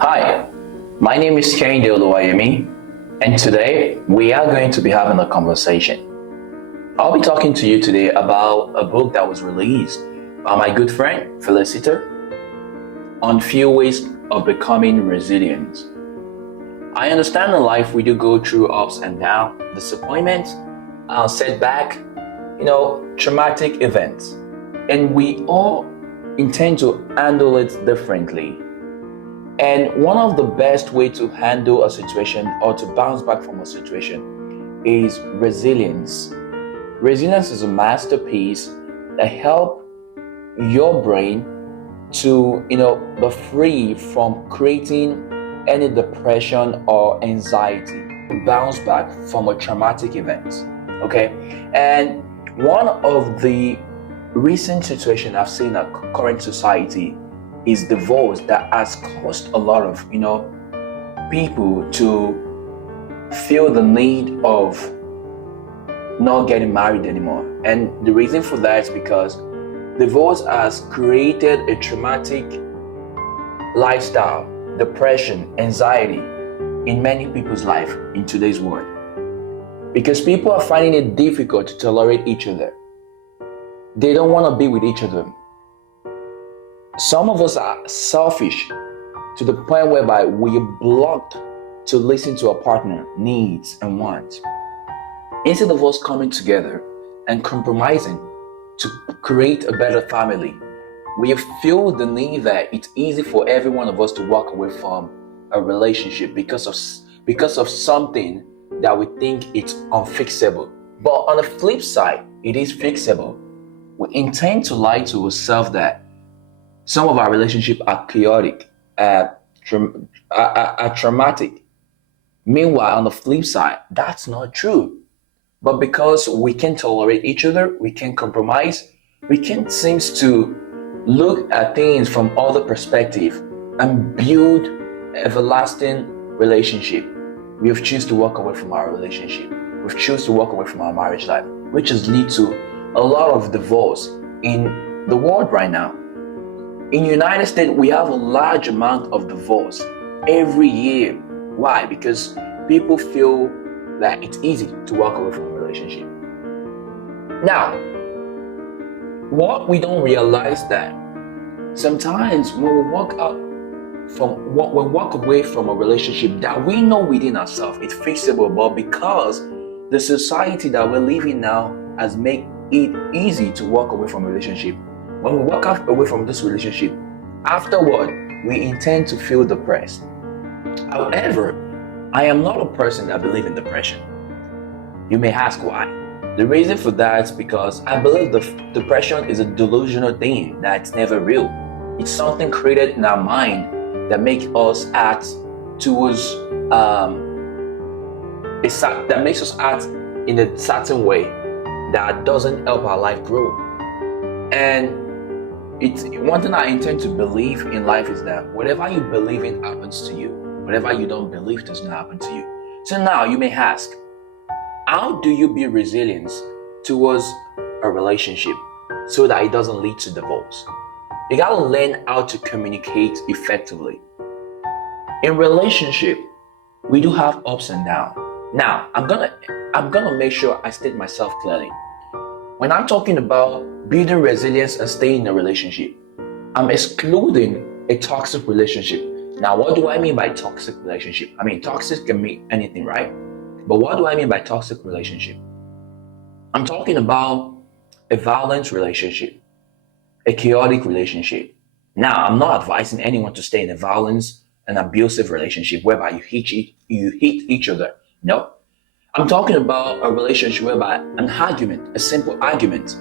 Hi, my name is Kehinde Oluwayemi, and today we are going to be having a conversation. I'll be talking to you today about a book that was released by my good friend Felicita on few ways of becoming resilient. I understand in life we do go through ups and downs, disappointment, setback, traumatic events, and we all intend to handle it differently. And one of the best way to handle a situation or to bounce back from a situation is resilience. Resilience is a masterpiece that help your brain to be free from creating any depression or anxiety, bounce back from a traumatic event. Okay, and one of the recent situation I've seen in current society is divorce that has caused a lot of people to feel the need of not getting married anymore. And the reason for that is because divorce has created a traumatic lifestyle, depression, anxiety in many people's life in today's world. Because people are finding it difficult to tolerate each other. They don't want to be with each other. Some of us are selfish to the point whereby we are blocked to listen to our partner needs and wants. Instead of us coming together and compromising to create a better family, we feel the need that it's easy for every one of us to walk away from a relationship because of something that we think it's unfixable. But on the flip side, it is fixable. We intend to lie to ourselves that some of our relationships are chaotic, are traumatic. Meanwhile, on the flip side, that's not true. But because we can tolerate each other, we can compromise, we can seem to look at things from other perspective and build everlasting relationship. We have chosen to walk away from our relationship. We've chosen to walk away from our marriage life, which has led to a lot of divorce in the world right now. In the United States, we have a large amount of divorce every year. Why? Because people feel that it's easy to walk away from a relationship. Now, what we don't realize that sometimes when we walk away from a relationship that we know within ourselves it's fixable, but because the society that we're living now has made it easy to walk away from a relationship, when we walk away from this relationship, afterward, we intend to feel depressed. However, I am not a person that believes in depression. You may ask why. The reason for that is because I believe depression is a delusional thing that's never real. It's something created in our mind that makes us act towards that makes us act in a certain way that doesn't help our life grow. And it's one thing I intend to believe in life is that whatever you believe in happens to you. Whatever you don't believe does not happen to you. So now you may ask, how do you be resilient towards a relationship so that it doesn't lead to divorce? You gotta learn how to communicate effectively. In relationship, we do have ups and downs. Now, I'm gonna make sure I state myself clearly. When I'm talking about building resilience and staying in a relationship, I'm excluding a toxic relationship. Now, what do I mean by toxic relationship? I mean, toxic can mean anything, right? But what do I mean by toxic relationship? I'm talking about a violent relationship, a chaotic relationship. Now, I'm not advising anyone to stay in a violent and abusive relationship whereby you hit each other. No. I'm talking about a relationship whereby an argument, a simple argument,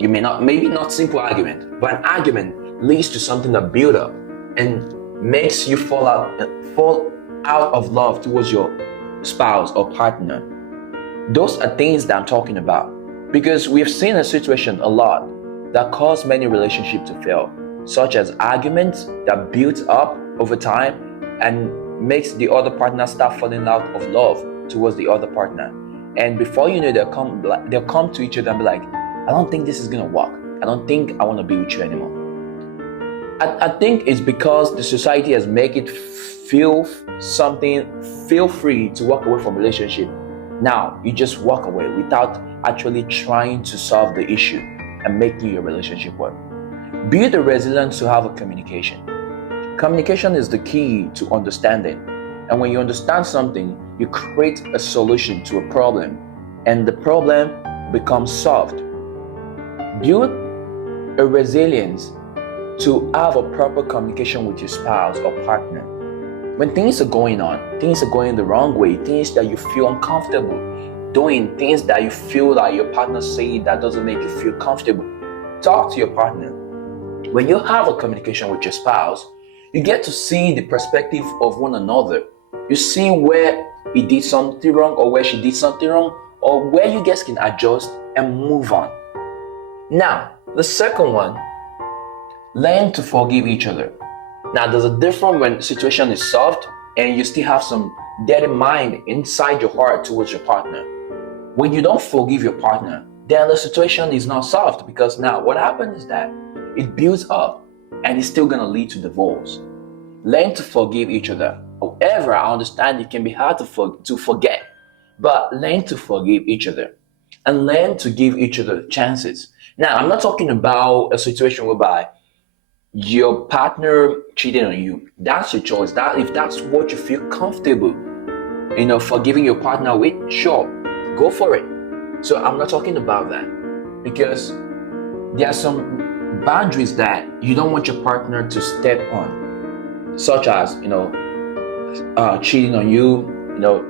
maybe not simple argument, but an argument leads to something that builds up and makes you fall out of love towards your spouse or partner. Those are things that I'm talking about, because we've seen a situation a lot that cause many relationships to fail, such as arguments that build up over time and makes the other partner start falling out of love towards the other partner. And before you know, they'll come to each other and be like, I don't think this is gonna work. I don't think I want to be with you anymore. I think it's because the society has made it feel free to walk away from relationship. Now you just walk away without actually trying to solve the issue and making your relationship work. Build the resilience to have a communication. Communication is the key to understanding. And when you understand something, you create a solution to a problem, and the problem becomes solved. Build a resilience to have a proper communication with your spouse or partner. When things are going the wrong way, things that you feel uncomfortable doing, things that you feel like your partner say that doesn't make you feel comfortable, talk to your partner. When you have a communication with your spouse, you get to see the perspective of one another. You see where he did something wrong or where she did something wrong, or where you guys can adjust and move on. Now, the second one, learn to forgive each other. Now, there's a difference when the situation is solved and you still have some dirty mind inside your heart towards your partner. When you don't forgive your partner, then the situation is not solved, because now what happens is that it builds up and it's still going to lead to divorce. Learn to forgive each other. However, I understand it can be hard to forget, but learn to forgive each other and learn to give each other chances. Now, I'm not talking about a situation whereby your partner cheated on you. That's your choice. That if that's what you feel comfortable, forgiving your partner with, sure, go for it. So I'm not talking about that, because there are some boundaries that you don't want your partner to step on, such as cheating on you,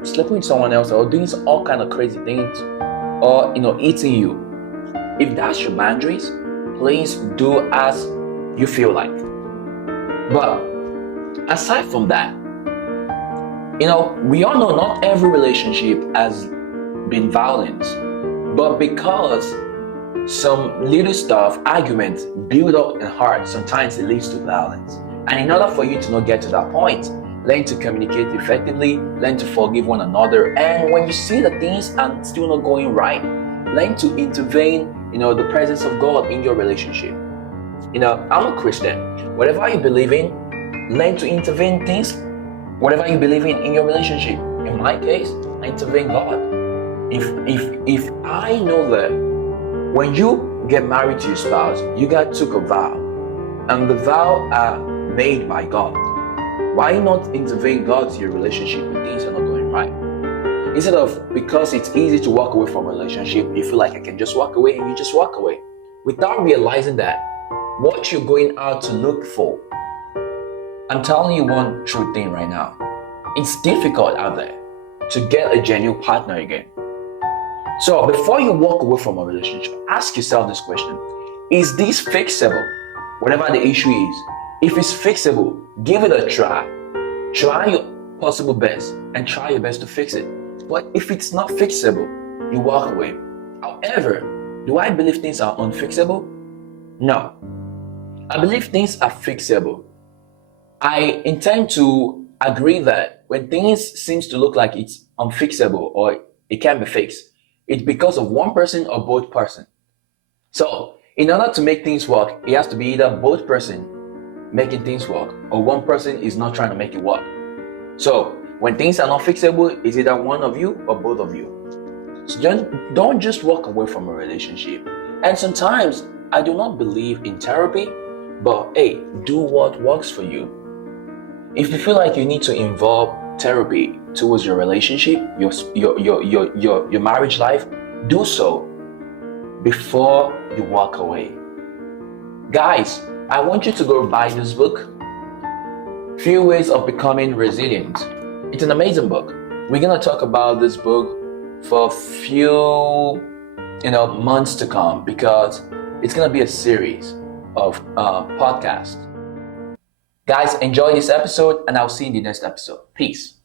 sleeping with someone else, or doing all kind of crazy things, or eating you. If that's your boundaries, please do as you feel like. But aside from that, we all know not every relationship has been violent, but because some little stuff, arguments build up in heart, sometimes it leads to violence. And in order for you to not get to that point, learn to communicate effectively, learn to forgive one another, and when you see that things are still not going right, learn to intervene, the presence of God in your relationship. I'm a Christian. Whatever you believe in, learn to intervene things. Whatever you believe in your relationship. In my case, I intervene God. If I know that when you get married to your spouse, you guys took a vow, and the vow are made by God. Why not intervene God to your relationship when things are not going right? Instead of, because it's easy to walk away from a relationship, you feel like I can just walk away, and you just walk away without realizing that what you're going out to look for. I'm telling you one true thing right now. It's difficult out there to get a genuine partner again. So before you walk away from a relationship, ask yourself this question. Is this fixable? Whatever the issue is. If it's fixable, give it a try. Try your possible best and try your best to fix it. But if it's not fixable, you walk away. However, do I believe things are unfixable? No. I believe things are fixable. I intend to agree that when things seems to look like it's unfixable or it can be fixed, it's because of one person or both person. So in order to make things work, it has to be either both person making things work or one person is not trying to make it work. So when things are not fixable, it's either one of you or both of you. So don't just walk away from a relationship. And sometimes I do not believe in therapy, but hey, do what works for you. If you feel like you need to involve therapy towards your relationship, your marriage life, do so before you walk away. Guys, I want you to go buy this book, Few Ways of Becoming Resilient. It's an amazing book. We're gonna talk about this book for a few months to come, because it's gonna be a series of podcasts. Guys, enjoy this episode, and I'll see you in the next episode. Peace.